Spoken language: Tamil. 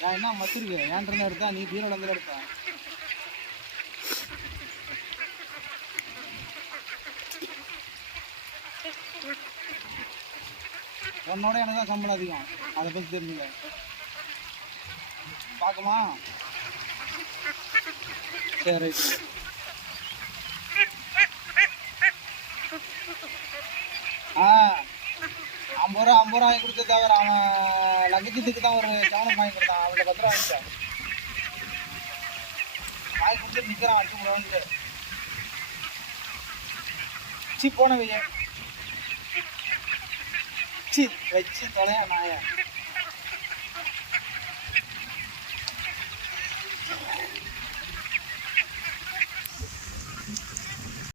நான் என்ன மச்சிருக்கு ஏன்ட்டு இருந்தா எடுத்தா நீ பீரோல இருந்து உன்னோட எனக்கு தான் சம்பளம் அதிகம். அதை பற்றி தெரிஞ்சுக்க. பார்க்குமா? சரி ஆ ஐம்பது ரூபா ஐம்பது ரூபா வாங்கி தவிர அவன் லங்கஜத்துக்கு தான் ஒரு சவனம் வாங்கி கொடுத்தான். அவன்கிட்ட பத்து ரூபா வாங்கிட்டேன் வாங்கி கொடுத்து நிற்கிறான் அடிச்சு கூட வந்துட்டு சி போன வைய சி வச்சு தொலையா நாயா